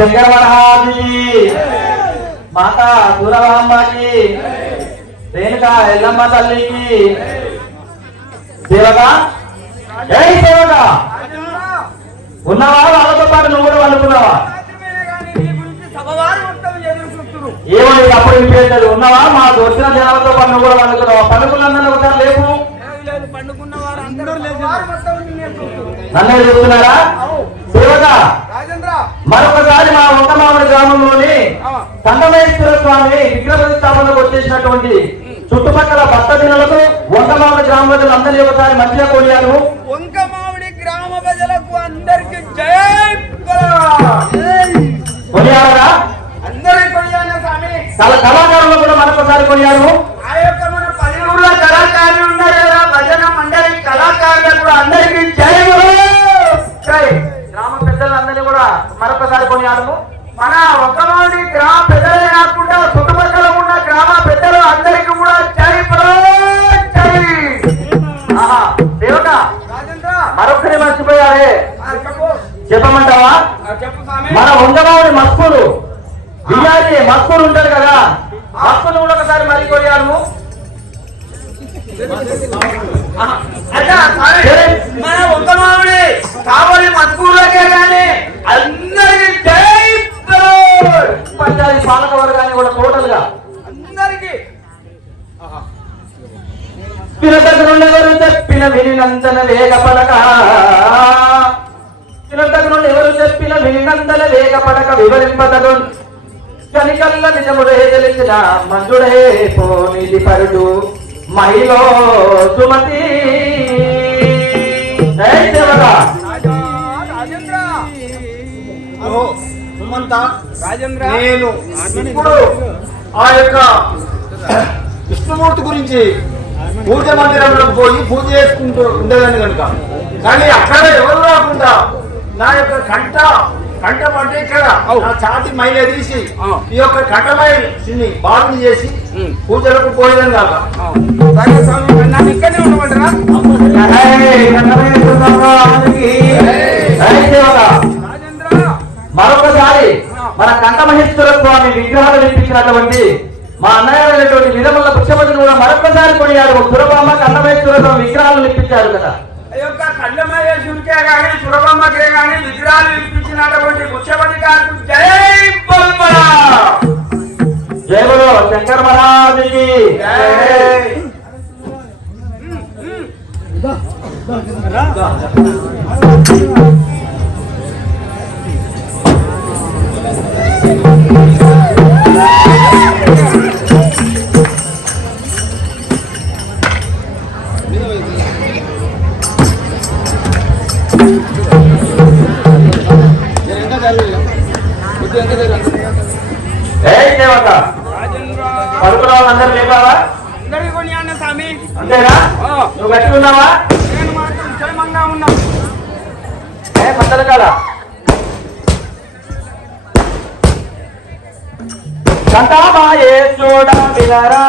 జంగరవరహాది మాత దూరవాంబాకి. రేణుక ఎల్లమ్మ తల్లికి. దేవక ఏ దేవక ఉన్నావా వాళ్ళతో పాటు నువ్వు కూడా వండుకున్నావా ఏమని అప్పుడు వినిపించలేదు ఉన్నావా మా వచ్చిన జనాలతో పాటు నువ్వు కూడా అనుకున్నావా పనుకులందరూ ఒకసారి లేపు. నన్నే చూస్తున్నారా దేవక మరొకసారి మా వంటమామిడి గ్రామంలోని. కండమేశ్వర స్వామి విగ్రహ ప్రతిష్టాపనకు వచ్చేసినటువంటి చుట్టుపక్కల భక్త దినలకు వంటమామిడి గ్రామ ప్రజలందరినీ ఒకసారి మంచిగా కొనియాను వంక మామిడి గ్రామ ప్రజలకు అందరికి జై బలా! కొనియాలరా అందరికీ కొనియాలి స్వామి కళ కళాకారులు కూడా మరొకసారి కొనియాను ఆ యొక్క మన పల్లెటూరులో కళాకారులు ఉన్నారు కదా భజన మండలి కళాకారులకు అందరికీ జై గురు జై. గ్రామ పెద్దలందరినీ కూడా మరొకసారి కొనియాడము. మన ఒక్కమాడి గ్రామ పెద్దలే కాకుండా చుట్టుపక్కల ఉన్న గ్రామ పెద్దలు అందరికీ కూడా జై బలో ఆహా మరొకరి మర్చిపోయారే. చెప్పమంటావా? మన ఉండవాడి మక్కులు బియ్యాన్ని మక్కులు ఉంటాడు కదా? మక్కులు కూడా ఒకసారి మరి కొనియాడము. మన ఒక్క మామిడి కావాలి మత్కూరులకే గాని అందరికి పంచాయతీ పాలక వర్గాన్ని కూడా టోటల్గా అందరికి. వినతగునుండెవరు చెప్పిన వినినంతన వేగపడక. వినతగునుండి ఎవరు చెప్పిన వినినంతన వేగపడక వివరింపతగు కనికల్ల నిజముడే తెలిసిన మంజుడే పోనిది పరుడు. మహిళ సుమతి. రాజేంద్ర. నేను ఇప్పుడు ఆ యొక్క విష్ణుమూర్తి గురించి పూజ మందిరంలో పోయి పూజ చేసుకుంటూ ఉండేదాన్ని కనుక. కానీ అక్కడ ఎవరు రాకుండా నా యొక్క కంట కంఠం అంటే ఇక్కడ. చాటి మైల తీసి ఈ యొక్క కంఠమైని బాగుని చేసి పూజలకు కాక. నన్ను ఇక్కడనే ఉండమంటారా? మరొకసారి మన కంఠమహేశ్వర స్వామి విగ్రహాలు నిర్మించినటువంటి మా అన్నయ్యటువంటి విధముల పుష్పతిని కూడా మరొకసారి కొనియాడు. సురబామ కంఠమేశ్వర స్వామి విగ్రహాలు నిర్మించారు కదా. యొక్క కళ్ళమయ్యేశ్వరికే గాని సురభమ్మకే గాని విగ్రహాలు ఇప్పించినటువంటి ముఖ్యమంత్రి గారికి జై బొల్బల జయ బలో శంకర్ మహారాజుకి! జై. జై కంటామాయే చూడ వినరా.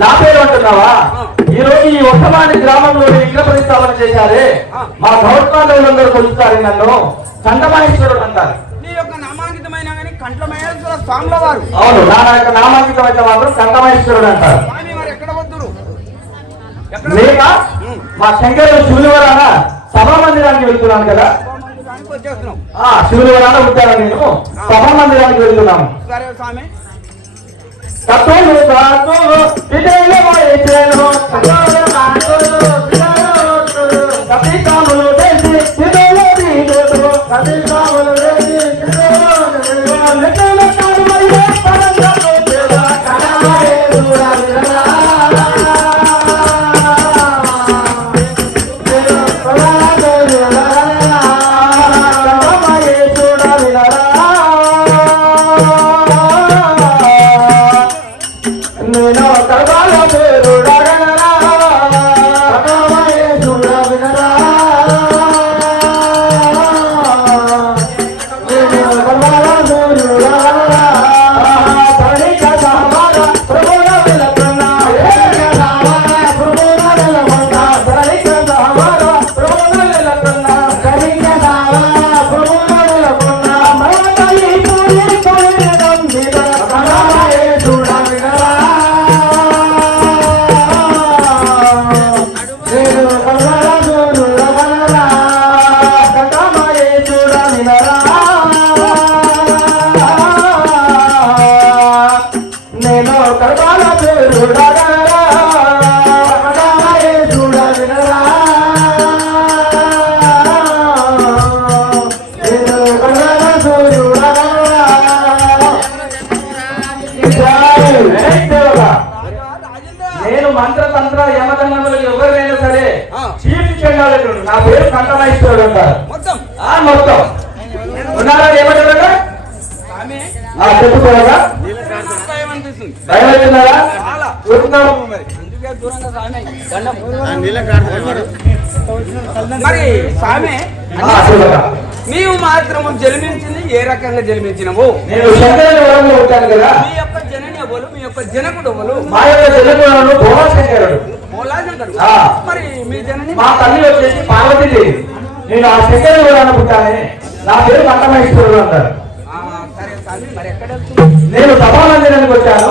నా పేరు అంటున్నావా? ఈ రోజు ఈ ఒక్కమాని గ్రామంలోని విగ్రహ ప్రతిష్టాపన చేశారే. మా గౌరవాలందరూ కొలుస్తారు నన్ను. చండమహేశ్వరుడు అంటారు. అవును నా యొక్క నామాంకితం అయితే మాత్రం చండమహేశ్వరుడు అంటారు మా శంకరుడు శివునివరాన సభా మందిరానికి వెళ్తున్నాను కదా. ఆ శివునివరాన ఉంటాను నేను సభా మందిరానికి వెళ్తున్నాను సరే స్వామి. కత్తులు నేను కర్మాల చూడవినరా నేను నేను మంత్రతంత్ర యమదండములు ఎవరైనా సరే. చీటి చెండాలి నా పేరు కంఠమహేశ్వరుడు అంటారు. మొత్తం. ఆ మొత్తం. ఉన్నారా? ఏమంటారా? స్వామి చూస్తున్నాం మరి. స్వామి. నీవు మాత్రము జన్మించింది ఏ రకంగా జన్మించినవు? నేను శంకరుని వరంలో ఉంటాను కదా. మీ యొక్క జనని ఎవరు? మీ యొక్క జనకుడు ఎవరు? మా యొక్క ఆ. మరి మీ జనని? మా తల్లి వచ్చేసి పార్వతీదేవి. నేను ఆ నా పేరు కంఠమహేశ్వరుడు అంటారు. నేను సభా మందిరానికి వచ్చాను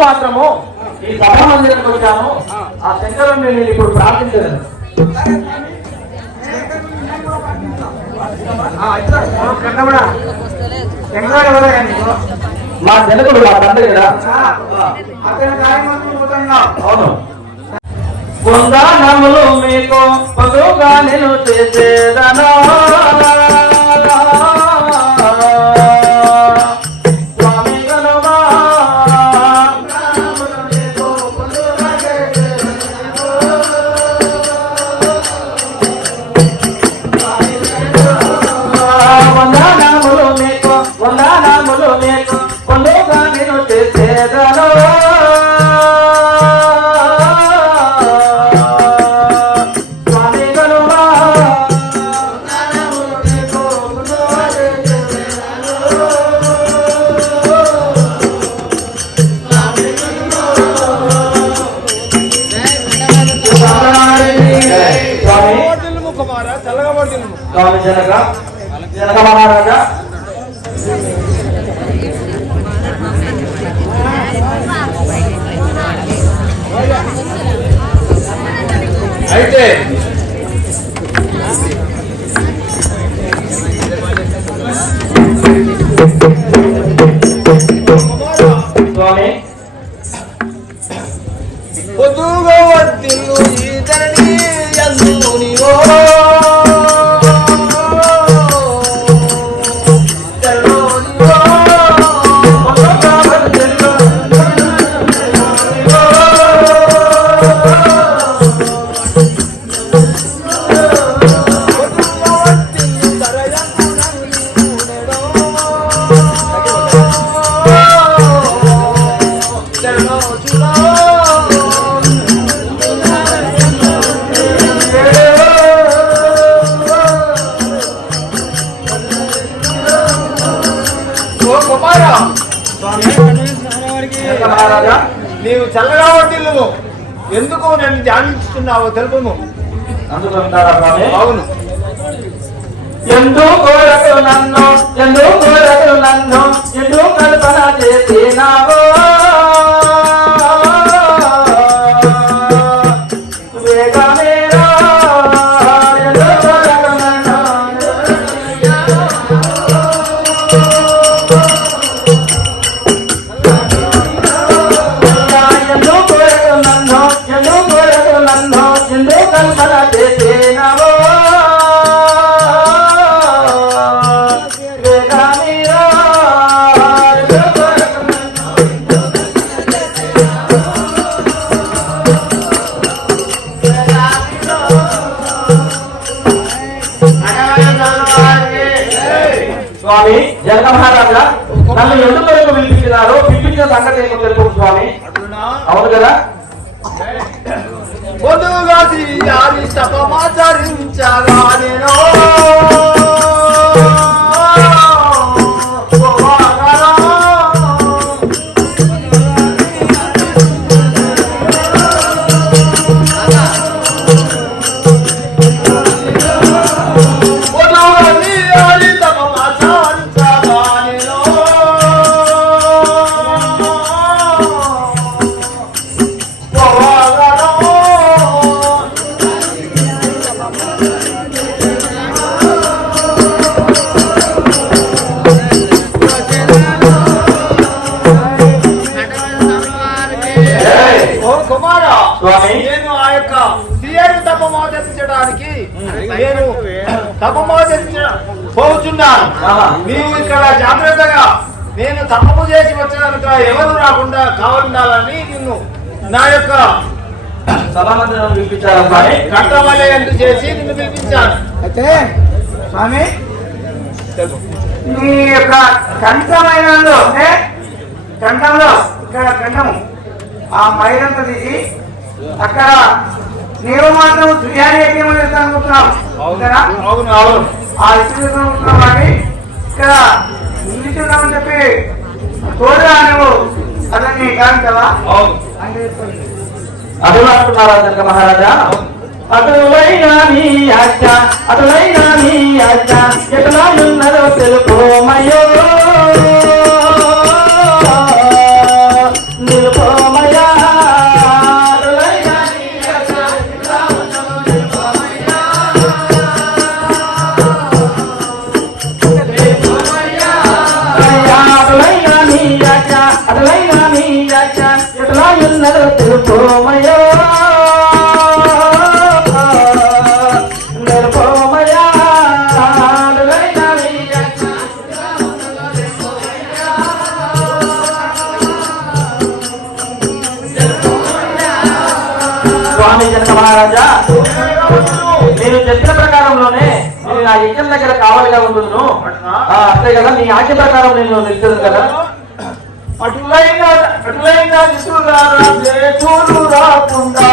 మాత్రము ఈ సభా మందిరానికి వచ్చాను ఆ. శంకరుని నేను ఇప్పుడు ప్రార్థించలేదు. మా జనకుడు మా తండ్రి కదా అవును. కొందానములు మీకు పొదుగా నేను చేసేదనా? జనక జనక మహారాజా. ధ్యానిస్తున్నావో తెలుపుము. అవును. ఎందు కోరకు నన్ను ఎందు కోరకు నన్ను ఎందు కల్పన చేసినావో. వేగమేరా, స్వామి. జనక మహారాజా నన్ను ఎందుకు వరకు పిలిపించినారో పిలిపించిన సంగతి ఏమో తెలుపు స్వామి. అవును కదా? పొదుగా శ్రీయారి తపమాచరించగా నేను చేసి వచ్చాక ఎవరు రాకుండా కావాలని నిన్ను నా యొక్క సభామందిరం పిలిపించారా. స్వామి. కట్టమలయంటు చేసి నిన్ను పిలిపించాను అయితే స్వామి మీ యొక్క కంఠమైన అంటే కంఠంలో ఇక్కడ కంఠము ఆ మైలంతా తీసి అక్కడ నీవు మాత్రం ఎక్కేమని అనుకుంటున్నావు? అవునా? అవును అవును. ఆ ఇచ్చిన అనుకుంటున్నావు కానీ ఇక్కడ నిలుచున్నామని చెప్పి తోడుగా నువ్వు అతన్ని అభిమానుకున్నారా మహారాజా అటులైనా నీ ఆజ్ఞ అటులైనా నీ ఆజ్ఞ ఎట్లా ఉన్నదో తెలుకోమయ్యో నిలుకోమయ్యా స్వామి జనక మహారాజా. నేను చెప్పిన ప్రకారంలోనే నేను నా యజ్ఞం దగ్గర కావాలిగా ఉంటున్నాను అంతే కదా నీ ఆజ్ఞ ప్రకారం నేను నిలిచాను కదా. అటులైన అటులైన ఇటులారా రాకుండా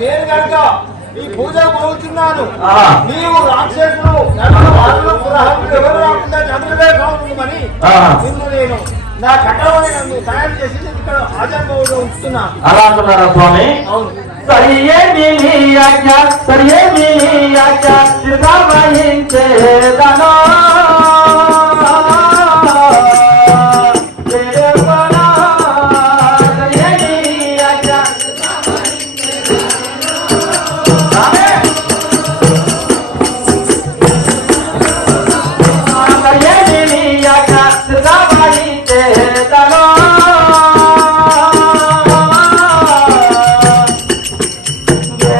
నేను కనుక ఈ పూజ పోతున్నాను నిన్ను నేను నా కట్టమని నన్ను తయారు చేసి ఇక్కడ ఆజన్మవులో ఉంచుతున్నాను అలా అంటున్నారా స్వామి? సరియే మీ ఆజ్ఞ సరియే మీ ఆజ్ఞ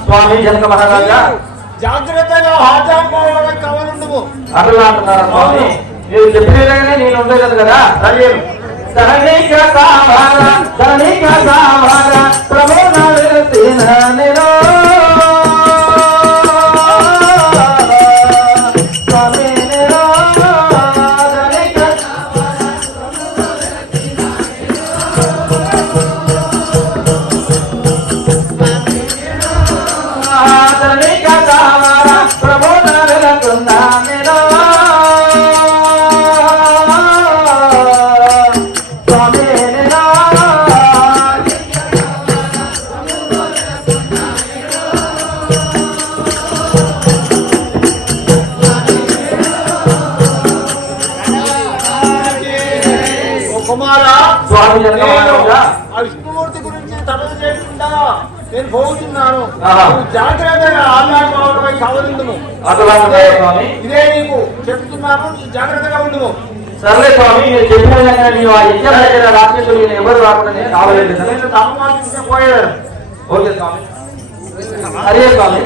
స్వామి జనక మహారాజా జాగ్రత్తగా హాజాపోవడం కవలుండుము అట్లా అంటున్నారా స్వామి మీరు చెప్పిన నేను ఉండేది కదా సరేను ధరణిక ఆ విష్ణుమూర్తి గురించి తపస్సు చేయకుండా నేను పోతున్నాను జాగ్రత్తగా ఇదే నీకు చెప్తున్నాను జాగ్రత్తగా ఉండుము. సర్లే స్వామి మీరు చెప్పిన విధంగా నీవు ఆ యజ్ఞం దగ్గర రాక్షసులు ఈయన ఎవరు రాకుండా నేను కావలేదు. నేను తపమార్చుకుంటే పోయాడు ఓకే స్వామి. అరే స్వామి.